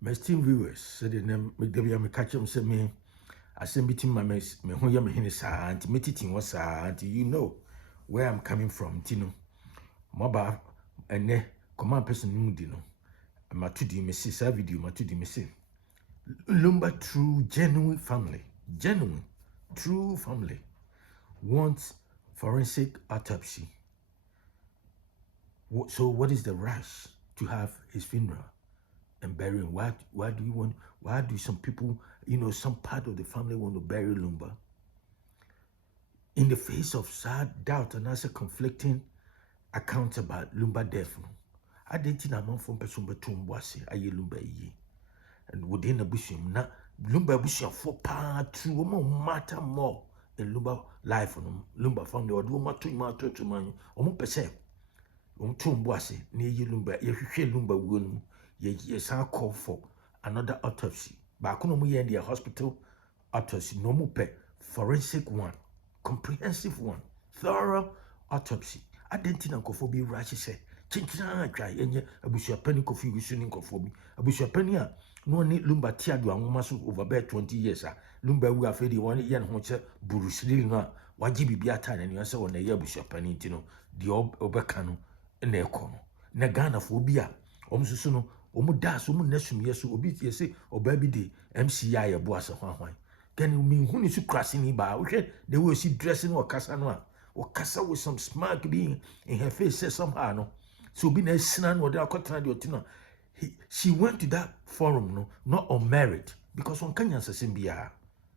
My esteemed viewers, said the name me catch them say me. I send between my mess, me who yam hini sa, and meeting was and you know where I'm coming from, Tino. Maba and ne command person Mudino. And my 2D me see, sa video, my 2D me see. Lumba true, genuine family, genuine, true family wants forensic autopsy. So, what is the rush to have his funeral and burying? Why do you want? Why do some people, some part of the family want to bury Lumba? In the face of sad doubt and also conflicting accounts about Lumba death, I didn't know from person but to Mwasi, aye Lumba ye. And within a bushim, na Lumba bushim for part true matter more in Lumba life on Lumba family or do matter to man, or percent. Mwasi, near ye Lumba, if you Lumba wound. Yes, I call for another autopsy. But I couldn't be in the hospital autopsy. No more forensic one, comprehensive one, thorough autopsy. I didn't think I could be right. She said, "Chinchina try and Abusuapanin coffee with soon for me. Abusuapania, no need Lumba Tiadu and Masu over bed 20 years. Lumba we are fed 1 year and watch Bruce Lina, Wajibi Biata and you answer on the Abusuapanin, the Obacano, and their corner. Nagana phobia, Omsuno. Omu das omu nesum yeso obi yesi oba bi de MCI ebo asa hwan can you mean who is crossing ni ba okay the way she dressing or kasa no a or kasa with some smirk being in her face says somehow no so be na sina no de akotana de otina she went to that forum no not unmarried because on kanya nsasem bia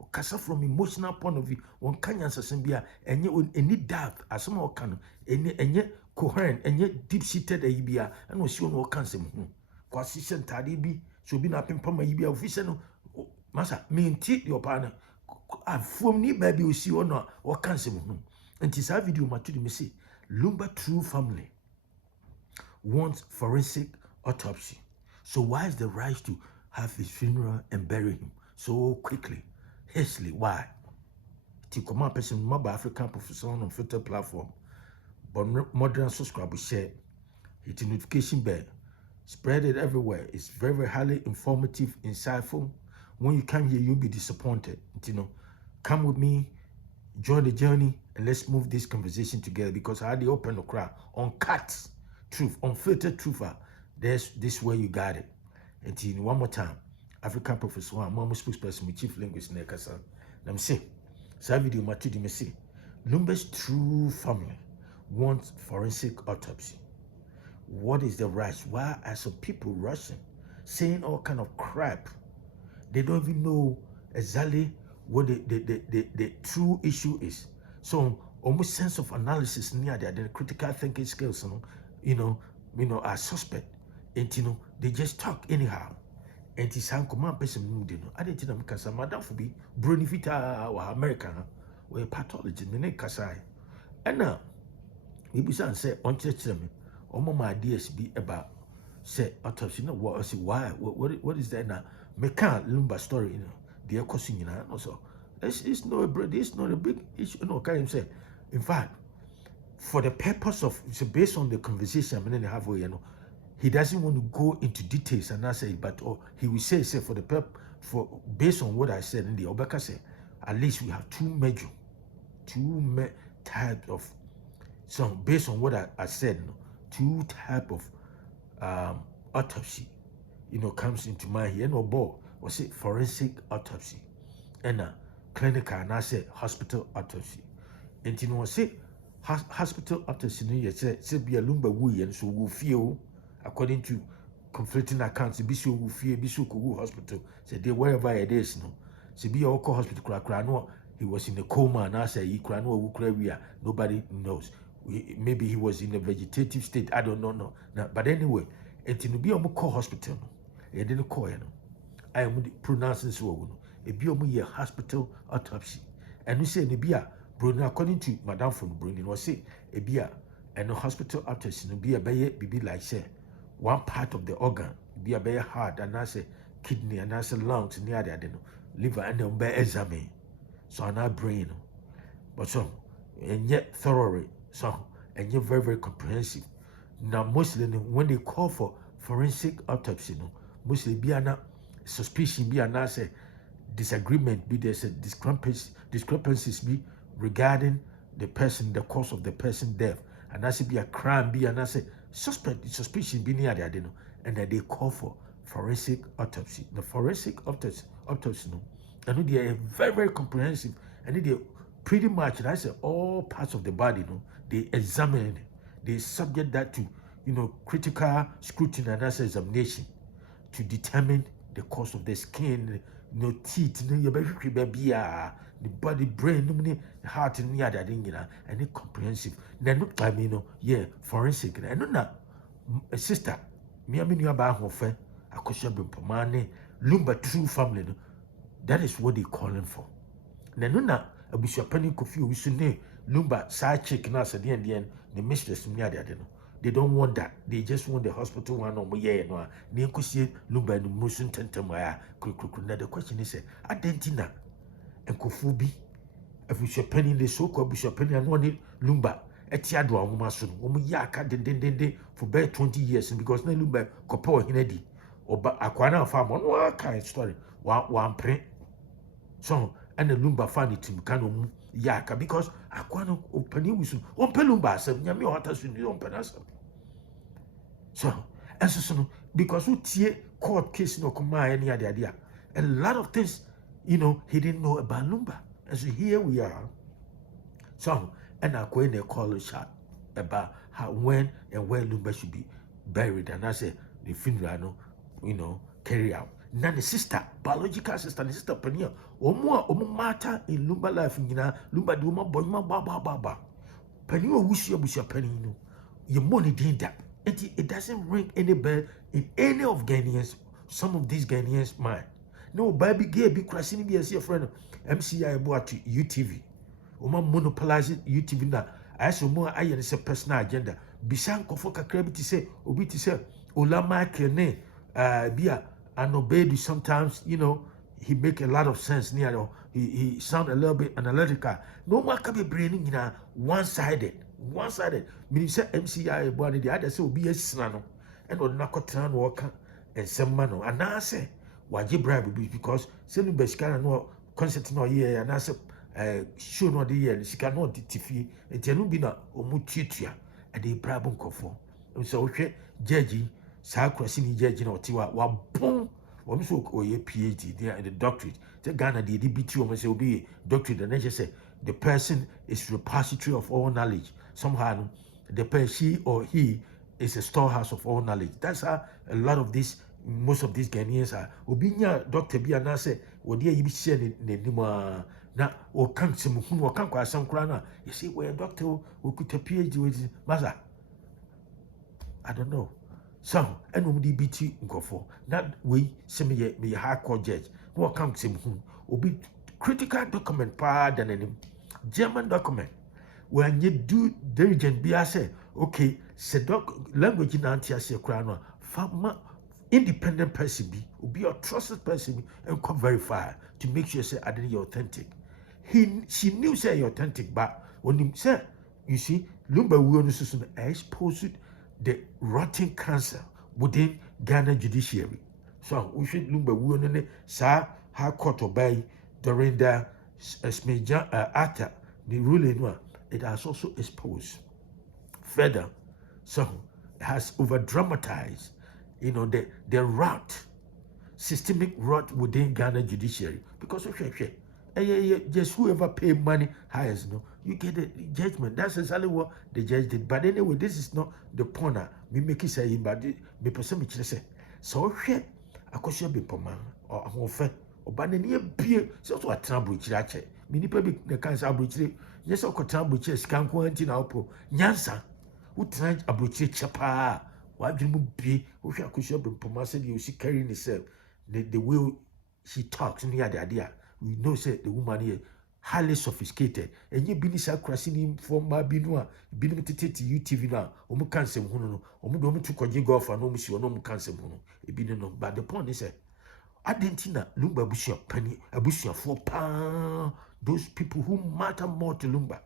or kasa from emotional point of view on kanya nsasem bia enye any depth asem o kan enye coherent enye deep seated ayibia and o si on o kan sem kwasisha ntade bi so bi na pempama yi bi official no masa menti your partner afuom ni ba bi osi ono o cancel no nti sa video matudi me say Lumba true family wants forensic autopsy. So why is the rush to have his funeral and bury him so quickly, hastily? Why? To command person mobile African professor on filter platform but modern subscriber share hit notification bell. Spread it everywhere. It's very, very highly informative, insightful. When you come here, you'll be disappointed. Come with me, join the journey, and let's move this conversation together because I had the open the crowd on cuts, truth, unfiltered truth. This way you got it. And one more time, African Professor, I'm spokesperson, my chief linguist, Nekasa. Let me say, so video matudi me say, Lumba's true family wants forensic autopsy. What is the rush? Why are some people rushing, saying all kind of crap? They don't even know exactly what the true issue is. So almost sense of analysis near there, the critical thinking skills, are suspect. And they just talk anyhow. And it's some command person I didn't know because Madame for be Brunifita or American or a pathologist, Mene Kasai. And now, Ibusan said on church me. My ideas be about say autopsy. What I say why? What is that now? Me can't Lumba story. The question also. It's not a big issue. No, can you say? In fact, for the purpose of based on the conversation I'm gonna have with he doesn't want to go into details and I say, but he will say for the based on what I said in the Obeka say, at least we have two types of based on what I said. Two type of autopsy, comes into mind here. No ball was it forensic autopsy and clinical and I say hospital autopsy. And say hospital autopsy. You say be a Lumba we and so we feel according to conflicting accounts. Be so we fear be so cool hospital. Say they wherever it is So be all call hospital cry no. He was in a coma and I say he cry no nobody knows. Maybe he was in a vegetative state. I don't know. No. But anyway, and be on call hospital. And didn't call I am pronouncing so. A be hospital autopsy. And we say Nibia, Bruno, according to Madame from Bruno, was say a beer and a hospital autopsy no be a be like say one part of the organ be a very heart and I say kidney and I say lungs near the liver and then be examine. So I'm not brain. But so and yet thoroughly. So, and you're very, very comprehensive. Now, mostly when they call for forensic autopsy, mostly be an suspicion be an answer disagreement be there's a discrepancies be regarding the person, the cause of the person death, and that's be a crime be and that's a suspicion be near the adeno, and then they call for forensic autopsy. The forensic autopsy no, and they are very comprehensive, and they pretty much that's all parts of the body no, they examine, they subject that to critical scrutiny and that's examination to determine the cause of the skin, teeth, baby, the body, brain, heart, and the other thing, and it comprehensive. Then, I mean, yeah, forensic. And no, a sister, me, I mean, you about her, I could share Pomane, Lumba true family. That is what they calling for. Then, no, Abusuapanin Kofi, we should name Lumba side chick, and us at the end, the mistress, me, I don't know. They don't want that. They just want the hospital one on yeah no. They could see Lumba and Musun Tentamaya. Now the question is, Adentina and Kofubi, if we should penny the so-called Bishop Penny and one Lumba, Etiadua Mumasun, Omuyaka, den for bare 20 years, and because no Lumba Copo Hinedi or Aquana farm on one kind of story, one print. So, and the Lumba found it in Canon Yaka because Aquano Opani was on Pelumba, some Yami Otas in the own Penasa. So, and so, because we see court case no come any other idea. A lot of things, he didn't know about Lumba. And so here we are. So, and I go in a call a shot about how, when and where Lumba should be buried. And I say, the funeral, carry out. Now the sister, biological sister, the sister Penia, omo matter in Lumba life, Lumba do my boy, my baba. Penny wish you bush your penny, your money didn't that. It doesn't ring any bell in any of Ghanaians, some of these Ghanaians' mind. No, baby gay be crashing be as your friend MCI bought to UTV. Oma monopolize UTV now. I saw more I a personal agenda. Bisan Kofoka Krabi to say, Obi to say, Olama Kene, Bia, and obeyed sometimes, he make a lot of sense near he sound a little bit analytical. No one can be braining in one-sided. Meaning say MCI body the other say be a snano and on Nakotan worker and some man and I say why you bribe because sending Beskana no concert no year and I say show no the year she cannot tiffy and Janubina or Mutitia and they bribe uncle and so okay judging Sacrosini judging or Tiwa wa boom or so or your PhD there and the doctorate. The Ghana the DBT almost will be doctorate and then just say the person is repository of all knowledge. Somehow, the person, she or he, is a storehouse of all knowledge. That's how a lot of most of these Ghanaians are. Obinya doctor be an answer, or dear you be saying in na or can't some who or can't quite some crana. You see, where a doctor who could appear to his mother. I don't know. So, and whom DBT go for that way, semi be a hardcore judge. No account him who will be critical document than any German document. When you do diligent, be I say, okay, say language in anti say crown, farmer independent person be a trusted person and come verify to make sure say I didn't authentic. She knew say authentic, but when he said, you see, Lumba will expose the rotten cancer within Ghana judiciary. So we should Lumba will say how court obey during the after the ruling one. It has also exposed further. So it has over dramatized, the rot, systemic rot within Ghana judiciary. Because just whoever pay money highest, you get the judgment. That's exactly what the judge did. But anyway, this is not the point. Me make it say, but me person me say. So I could be poma or I'm off. Or by the beer, so to a trouble chirache. Many people the cancer abruchiri. Yes, I could tell butchers can't go into our po. Yansa, who tried a butcher chapa. Why do you be? Who shall be poma said you see carrying herself. The way she talks near the idea. We know say the woman here highly sophisticated. And you been so crashing him for my binua, been to UTV now. Omu cancer huno, omu to koji golf and no monsieur, no cancer huno. It be no, but the point is, I didn't know Lumba Bushia penny, a Bushia for pound. Those people who matter more to Lumba.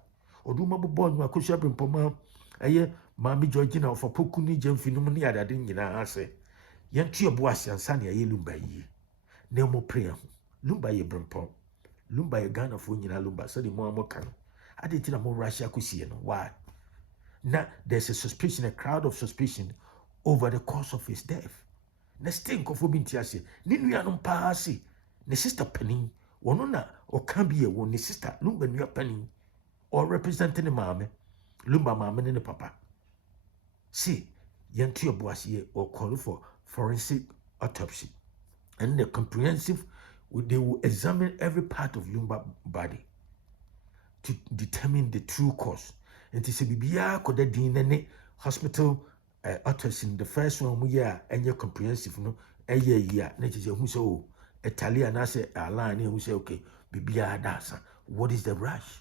Or do my born, my cushion poma, a year, Mammy Georgina for Pokuni Jam Phenomena, I didn't say. Yantu Abuasi and Sanya ye Lumba ye. No more prayer. Lumba ye Brumpon. Lumba ye Ghana for Nina Lumba, so the more can. I didn't know more Russia could see. Why? Now there's a suspicion, a crowd of suspicion over the cause of his death. Next thing for being Tiasi, Ninu Pasi, the sister penny, one or can be a one, the sister, Lumba near penny, or representing the mamma, Lumba mamma and the papa. See, Yantu Abuasi or call for forensic autopsy. And the comprehensive, they will examine every part of Lumba body to determine the true cause. And to say, Bibia could the hospital autopsy, the first one we are and your comprehensive, no, a year, nature who so Italian, I say, a line who say, okay, Bibia dasa, what is the rush?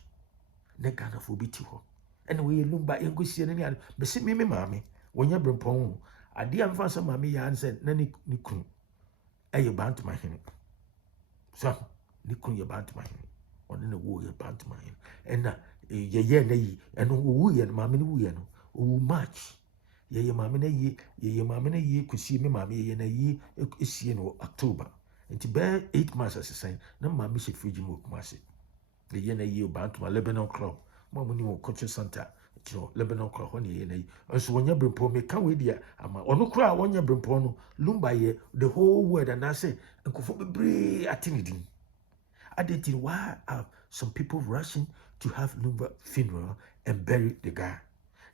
Negana for bitio. And we Lumba in good see any other, but see me, mammy, when you're brimpon, I dear fancy mammy answered, Nanny Nikun. You bound to my hand. So, Nikun, you bound to my hand. On in the war, you bound to my hand. And ye, and woo and mammy woo, much. Ye, mammy, ye could see me, mammy, and a year is in October. And to bear 8 months as a sign, no mammy should feed you more massive. The year bound to my Lebanon club. Mamma knew Coach Santa. Lebanon club, honey, and so when you bring me, can't wait there. I'm on cry when you bring Pono, Lumba ye, the whole word, and I say, and go for me, attending. I didn't why are some people rushing to have Lumba funeral and bury the guy.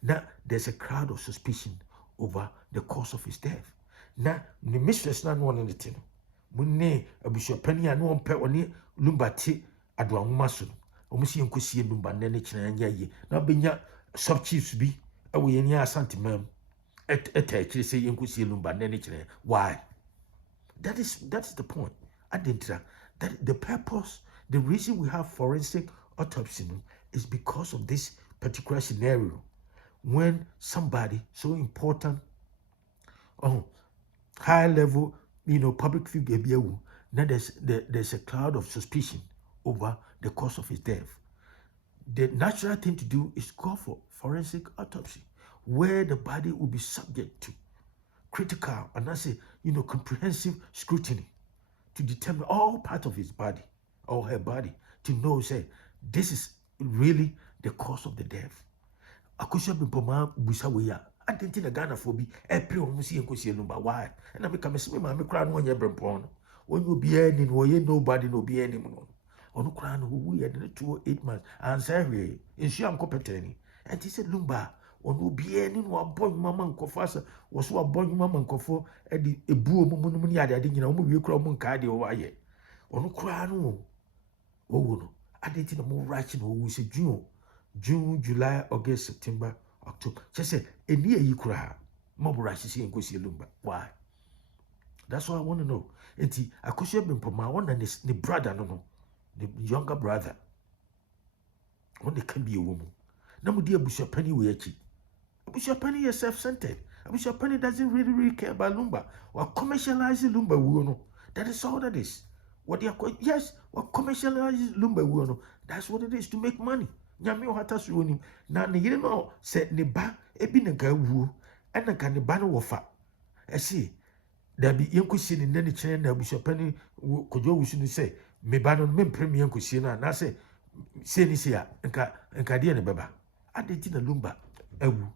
Now there's a crowd of suspicion over the cause of his death. Now the mistress not one anything. Munne Abusuapanin and one pet on Lumba tea at one muscle. Almost you could see Lumba Nenich and ye. Now benya sub chiefs be away in your sentiment. Actually say you could see Lumba Nenich. Why? That's the point. I didn't that the purpose, the reason we have forensic autopsy is because of this particular scenario. When somebody so important, high level, public figure, now there's a cloud of suspicion over the cause of his death. The natural thing to do is call for forensic autopsy, where the body will be subject to critical and I say, comprehensive scrutiny to determine all parts of his body or her body to know, say, this is really the cause of the death. Akusha Bimpoma Busawaya, I didn't think a Ghana phobia, a pre almost see Lumba. Why? And I become a swimmer, I'm a crown when you're brimpon. When you be any, or you nobody no be any more. On the crown who we had 2 or 8 months, and say, and she am competent. And he said, Lumba, on will be any more boy, mamma and Kofasa was what boy, mamma and Kofo, and a boo, Mumuni, I didn't know you crowd cardi or why. On the crown, oh, no, I didn't know more writing who was a June, July, August, September, October. Just say, a near you cry. Mobile see and go see Lumba. Why? That's what I want to know. And see, I could have been for my one and the brother, no, the younger brother. When they can be a woman. Now, dear Abusuapanin, we achieve. Abusuapanin is self-centered. Abusuapanin doesn't really care about Lumba or commercializing Lumba. We know that is all that is. What they are called, yes, what commercializing Lumba. We know that's what it is to make money. Nyame o hata so onim na ne yire no se ne ba ebi ne ga wuo ena ka ne ba no wofa ese da bi yenkosi ne ne kyerɛ na Abusuapanin kodwo wusu ne se me ba no me mpre me yenkosi na se ni se a nka de ne beba adenti na Lumba awu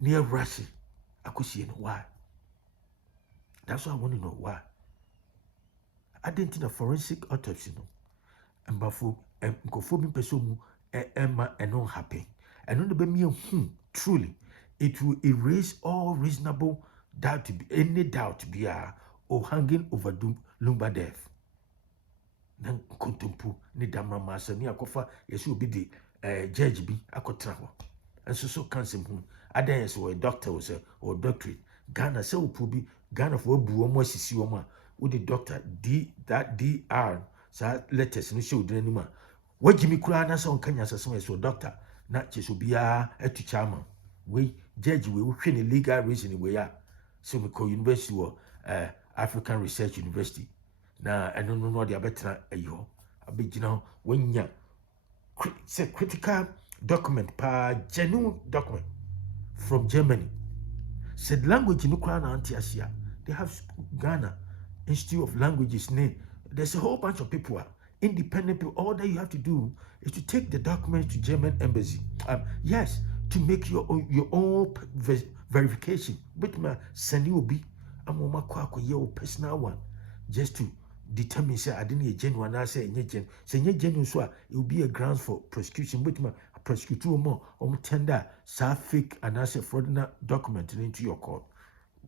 ne rush akosi no why? That's what I want to know. Why? Adenti na forensic autopsy no mbafo nkofo bi pese mu emma eno happen eno no be me truly it will erase all reasonable doubt, any doubt be or hanging over Lumba death. Nan kontompo ni damra masa ni akofa yesu obi di judge bi akotra ho enso so cancel hu adan yes or doctor or doctorate Ghana say opo bi Ghana for bu omo asisi omo a wo the doctor dr sa letters no show den anima wagimi kura na so nkanya sasem so doctor na cheso bia atu chama we judge we hwe ne legal reason we ya so me ko university wo African Research University na eno no de abetra ayo abegina wanya say critical document genuine document from Germany said language no crown anti-asia. They have Ghana Institute of Languages name. There's a whole bunch of people independent people. All that you have to do is to take the documents to German embassy. Yes, to make your own verification. But my send you be I'm on my your personal one just to determine say I didn't genuine. I say genuine so it will be a grounds for prosecution. But my prosecute more tender fake and I say fraudulent document into your court.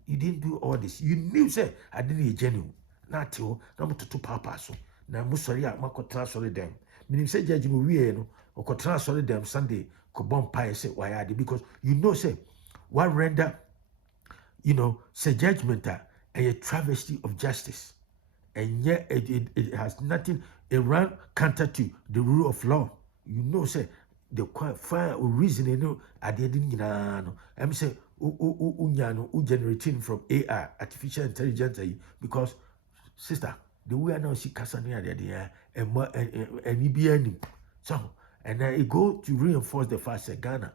You didn't do all this. You knew say I didn't genuine. Not you, no to papa so. Na mo sorry a makotra sorry dem. Meaning say judge mo wie no, okotra sorry dem Sunday ko bomb pie say why ade because you know say what render say judgment a travesty of justice. And yet it has nothing, it run counter to the rule of law. You know, say the quite fine reason I didn't know. I'm say generating from AI, artificial intelligence, because sister, the way I know she Cassania there and EBN. So and then it go to reinforce the fact that Ghana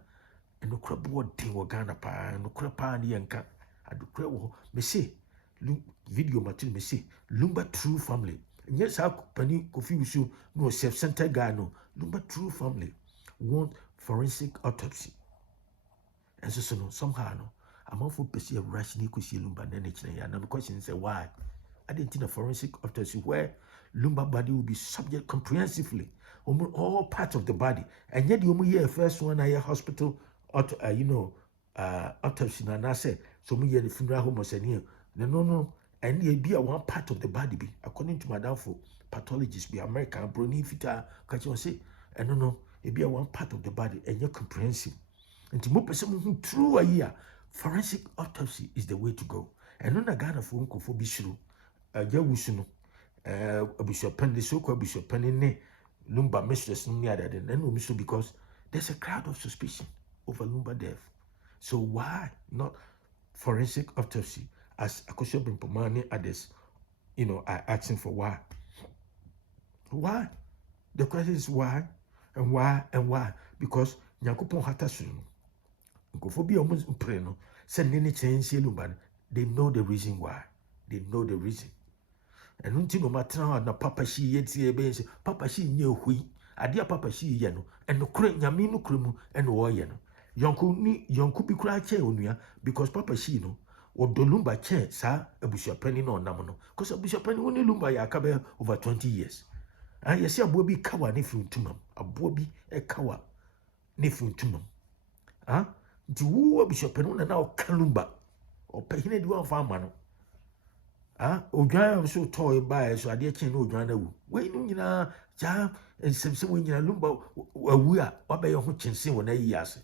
and the crab board thing was Ghana pa and the crab and the anka and the crab me say video material me say Lumba true family. And yes, how penny confuse you no self-centered guy no Lumba true family want forensic autopsy. And so no somehow no I'm all for pursue a rush ni kusi Lumba nenechne and the question is why I didn't think a forensic autopsy where Lumba body will be subject comprehensively all parts of the body. And yet you hear first one I hospital autopsy and I say so me hear the funeral home was no and it be a one part of the body be according to Madam for pathologists be American brony fita catch you say and no it be a one part of the body and you're comprehensive. And to more person who true a year forensic autopsy is the way to go. And on a Ghana for uncle for bishru Jawusuno Abusuapanin so-called Abusuapanin Lumba mistress no near that and no because there's a crowd of suspicion over Lumba death. So why not forensic autopsy as Akosha Brimpomani others are asking for why? Why? The question is why and why and why? Because Nyankopon hatasu Nkofobia almost preno send any change Lumba. They know the reason why. They know the reason. And until no matter na papa she yet say papa she nye hui adia papa she ye no and no kure nyame no kremu and wo ye no yonku bi kura che onua because papa she no odo Lumba che sa Abusuapanin no nam no because Abusuapanin woni Lumba ya ka be over 20 years and yesi abo bi kawa ne funtumam abo bi e kawa ne funtumam nti wo Abusuapanin na o ka Lumba o pehine di wan fa ma no Odwan so toy by so ade chen no odwan na wu we no nyina ja ensem we nyina Lumba awu a obaye ho chense wo na yi ase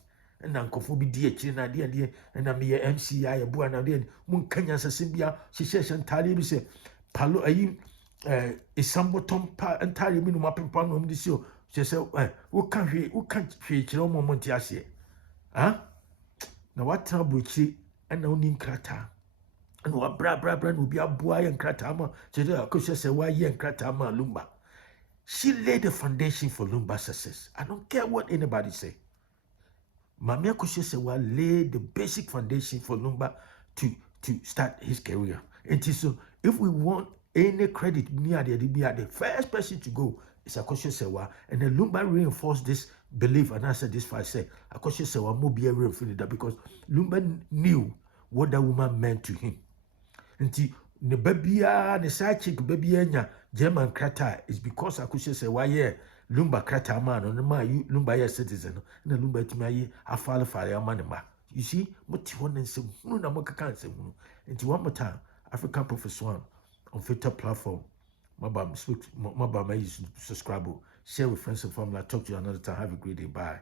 na nkofo bi di akiri na ade na me ye MCI abu na ade mun kanya sasem bia hyehyehye ntare bi se palo ayi isambo tompa ntare bi no mapempa no mdi si o se wo kan hwe kire o momenti ase na watra buchi na oni nkrata and what bra no be a boy and kratama to say why ye and kratama Lumba. She laid the foundation for Lumba's success. I don't care what anybody say. Mamia Kushesewa laid the basic foundation for Lumba to start his career. And so if we want any credit, the first person to go is Akoshesewa, and then Lumba reinforced this belief, and I said this I said Akoshesewa mo be a real that because Lumba knew what that woman meant to him. Nti ne babia ne side chick babia nya German krata is because Akushe say why Lumba krata man no ma Lumba ye citizen na Lumba timi aye afale fare man ma. You see moti won nsem hunu na mokaka nsem hunu. Nti one more time African Professor One on Twitter platform. Mabam subscribe, share with friends and family. I'll talk to you another time. Have a great day. Bye.